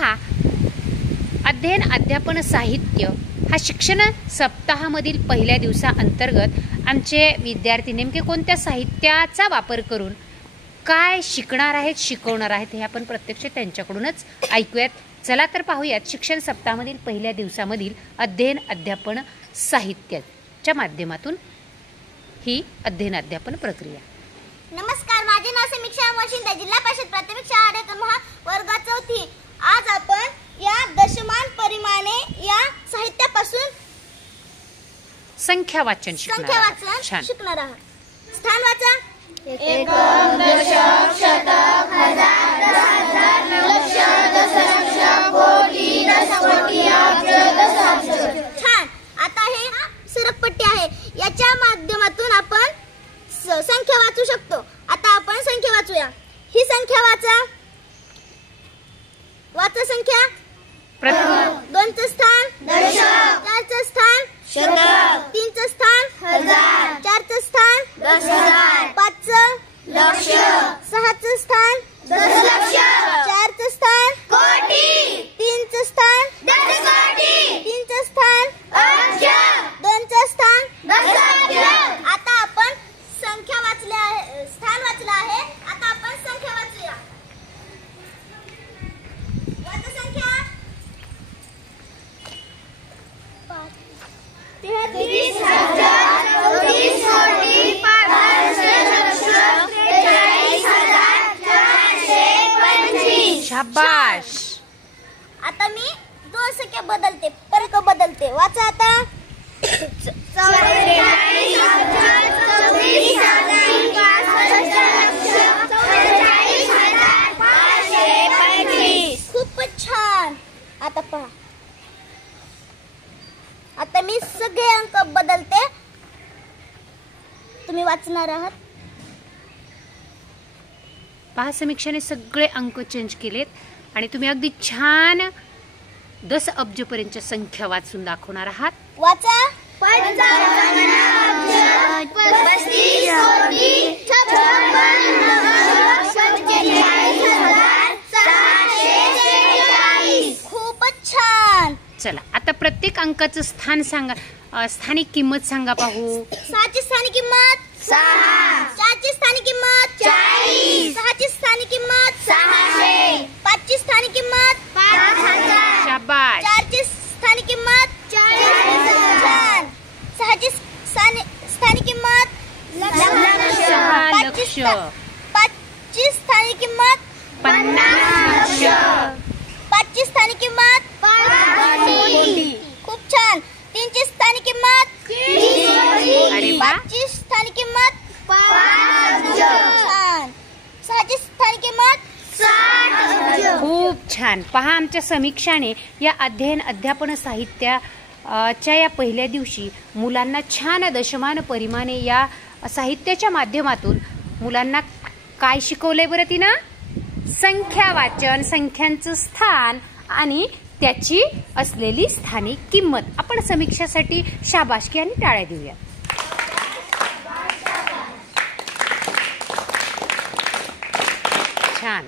पहा, अध्ययन अध्यापन साहित्य हा शिक्षण सप्ताहामधील पहिल्या दिवसाअंतर्गत आमचे विद्यार्थी नेमके कोणत्या साहित्याचा वापर करून काय शिकणार आहेत, शिकवणार आहेत हे आपण प्रत्यक्ष त्यांच्याकडूनच ऐकूयात. चला तर पाहूयात शिक्षण सप्ताहामधील पहिल्या दिवसामधील अध्ययन अध्यापन साहित्याच्या माध्यमातून ही अध्ययन अध्यापन प्रक्रिया. नमस्कार, माझे नाव समीक्षा मशिंदे, जिल्हा परिषद प्राथमिक शाळा क्रमांक वर्ग 4. आज आपण या दशमान परिमाणे या साहित्यापासून संख्या वाचन शिकणार आहोत. स्थान वाचा. एकम, दशक, शतक, हजार, 10,000, लक्ष, दशलक्ष, कोटी, दशकोटी, अब्ज, दशाब्ज. छान. आता हे सरकपट्टी आहे, याच्या माध्यमातून आपण संख्या वाचू शकतो. आता आपण संख्या वाचूया. ही संख्या वाचा. संख्या. 2चं स्थान दशक, 4चं स्थान शतक, 3चं स्थान हजार, 4चं स्थान 10,000, 5चं लक्ष, 6चं स्थान दशलक्ष, 4चं स्थान कोटी, 3चं स्थान दशकोटी, 3चं स्थान अब्ज, 2चं स्थान दशाब्ज. आता आपण संख्या वाचल्या आहे, स्थान वाचलं आहे. आता आपण संख्या वाचूया. संख्या 30,000, 34 कोटी, 500 लक्ष, 43,425. शाबाश. आता मी 2 संख्या बदलते, फरक बदलते. वाचा आता. 44,525. खूपच छान. आता पहा, आता मी सगळे अंक बदलते, तुम्ही वाचणार आहात. पहा, समीक्षाने सगळे अंक चेंज केलेत आणि तुम्ही अगदी छान 10 अब्ज पर्यंतच्या संख्या वाचून दाखवणार आहात. वाचा. 55 अब्ज, 35 कोटी, 46,646. खूपच छान. चला, आता प्रत्येक अंकाचं स्थान सांगा, स्थानिक किंमत सांगा पाहू. 6ची स्थानिक किंमत 6, 4ची स्थानिक किंमत 40, 6ची स्थानिक किंमत 600, 5ची स्थानिक किंमत 5,000, शाबाश. 4ची स्थानिक किंमत 40,000, 6ची स्थानिक किंमत लक्ष, 5ची स्थानिक किंमत 50 लक्ष, 5ची स्थानिक किंमत 5 कोटी. खूप छान. 3ची स्थानिक किंमत 30 कोटी. अरे वा. 5ची स्थानिक किंमत 5 अब्ज, छान. 6ची स्थानिक किंमत 60 अब्ज. खूप छान. पहा, आमच्या समीक्षाने या अध्ययन अध्यापन साहित्याच्या या पहिल्या दिवशी मुलांना छान दशमान परिमाणे या साहित्याच्या माध्यमातून मुलांना काय शिकवलंय बरं तिनं? संख्या वाचन, संख्यांचं स्थान आणि त्याची असलेली स्थानिक किंमत. आपण समीक्षासाठी शाबासकी आणि टाळ्या देऊया. छान.